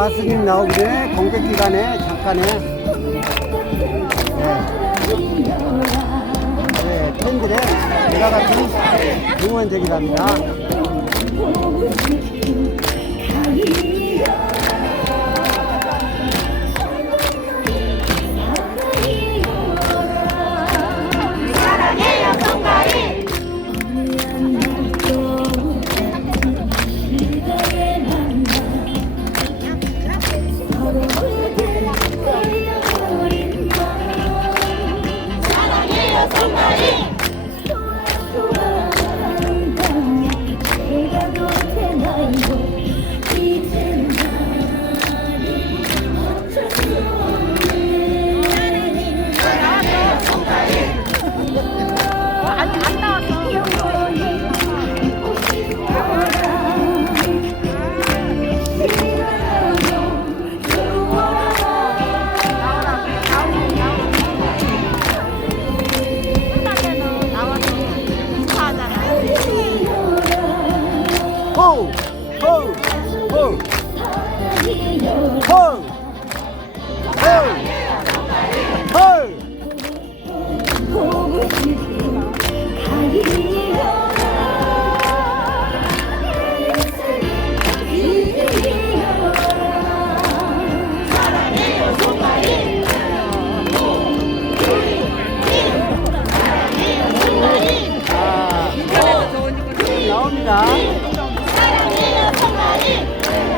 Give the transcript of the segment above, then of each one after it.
가수님 나오기 전에 공백 기간에 잠깐에 네, 네, 팬들의 여러 가지 응원적이랍니다.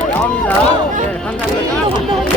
나옵니다. 네, 감사합니다.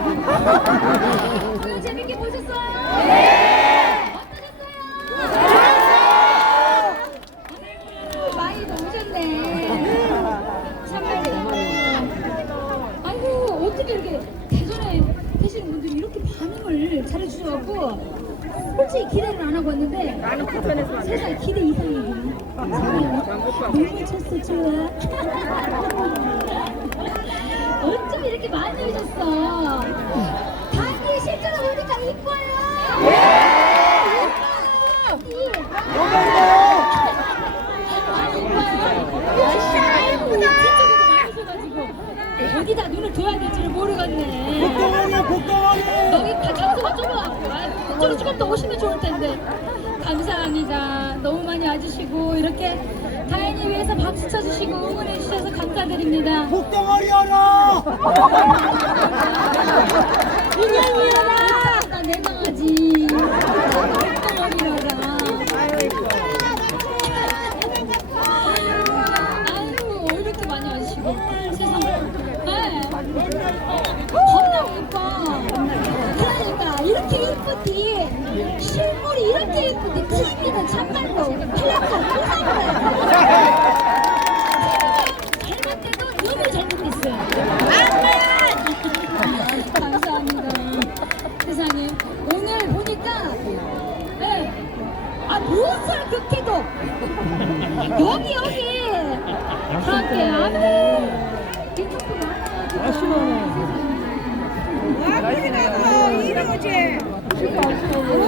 오늘 재밌게 보셨어요? 네. 어떠셨어요? 아이고, 많이 오셨네. 참말로. 아이고 어떻게 이렇게 대전에 계시는 분들이 이렇게 반응을 잘해주셔갖고 솔직히 기대를 안 하고 왔는데 세상 기대 이상이구나. 너무 쳤어 좋아. 이렇게 많이 오셨어? 다니 실제로 보니까 이뻐요. 어디다 눈을 둬야 될지를 모르겠네. 복덩어리야, 복덩어리! 여기 다 장소가 좁아갖고 아이고, 이쪽으로 조금 더 오시면 좋을 텐데 감사합니다 너무 많이 와주시고 이렇게 다인이 위해서 박수 쳐주시고 응원해 주셔서 감사드립니다. 복덩어리여라! 인연이여라! 나 내 강아지. 덩어리여라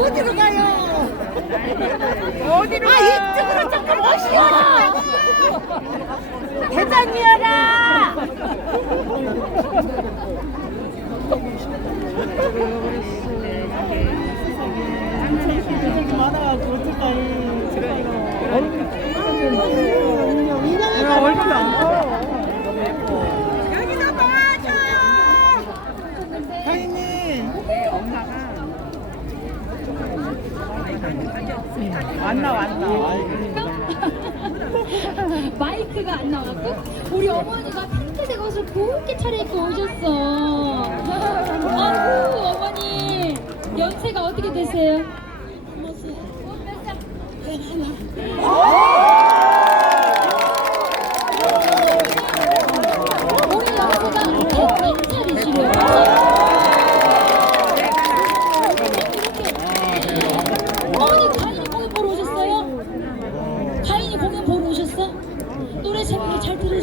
어디로 가요? 어디로 아, 이쪽으로 조금 오시오! 대장이여라! 얼굴이 안 보여. 여기서 도와줘요! 가인님. 왔나 왔나. 마이크가 안 나왔고 우리 어머니가 핑크색 옷을 곱게 차려입고 오셨어 아이고 어머니 연세가 어떻게 되세요?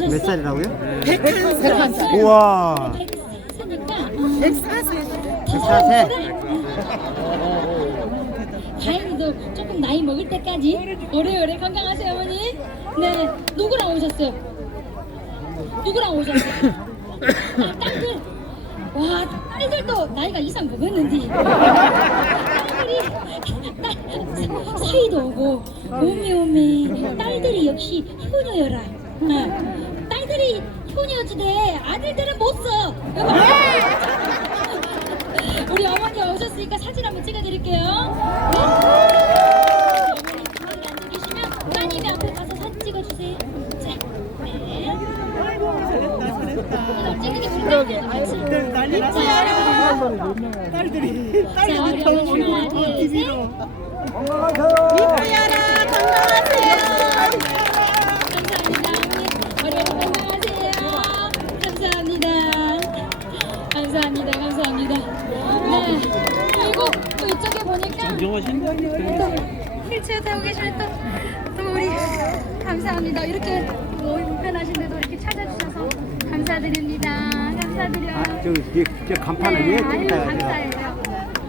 몇 살이라고요? 백한 살 우와. 백사니까 백사세. 가인이도 조금 나이 먹을 때까지 오래오래 건강하세요 어머니 네 누구랑 오셨어요? 누구랑 오셨어요? 아, 딸들 와 딸들도 나이가 이상 먹었는데 딸들이 딸 사이도 오고 오메 오메 딸들이 역시 효녀여라 어. 딸들이 효녀주대 아들들은 못 써 우리 어머니 오셨으니까 사진 한번 찍어드릴게요 어머니 가만히 앉아 계시면 따님이 앞에 가서 사진 찍어주세요 자, 네. 이거 찍는 게 딸들도 같이 난리 자, 났어요. 딸들이 자, 우리 어머니 하나, 둘, 셋. 이거야라 건강하세요. 또 휠체어 타고 계시는 또, 또 우리 감사합니다. 이렇게 뭐 불편하신데도 이렇게 찾아주셔서 감사드립니다. 감사드려요. 저기 뒤에 저 간판을 네, 위에 아유 감사해요.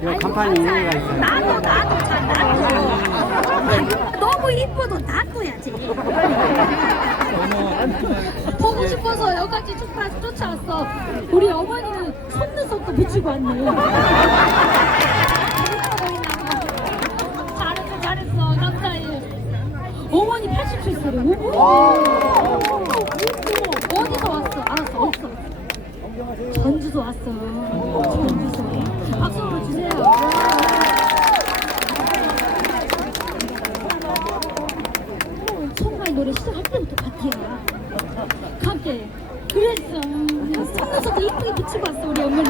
아이고, 간판이. 애가 있어요. 나도 나도 참 나도. 너무 이뻐도 놔둬야지. 보고 싶어서 여기까지 쫓아, 쫓아왔어. 우리 어머니는 속눈썹도 붙이고 왔네. 할머니 87세래. 오! 오! 어디서 왔어? 알았어, 없어. 전주도 왔어. 전주서. 박수로 주세요. 청가의 노래 시작할 때부터 같아요. 함께. 그랬어. 청가서도 이쁘게 비치고 왔어, 우리 어머니.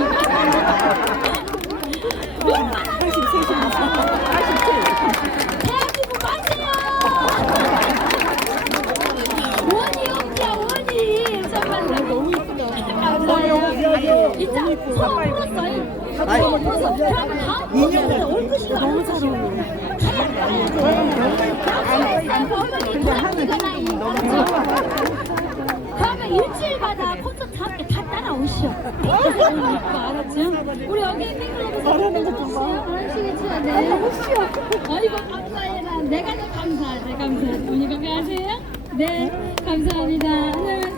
83, 83, 83. 진짜 서로 풀었어. 서로 풀었어. 그러면 다음 번에 얼굴이 너무 잘 어울려. 그러면 일주일마다 콘서트 함께 다 따라오시오. 알았죠? 우리 여기 팬클럽에서 잘하는 거 보세요. 아시겠죠? 네. 아이고 감사해라. 내가 더. 언니 건강하세요? 네. 감사합니다. 안녕하세요.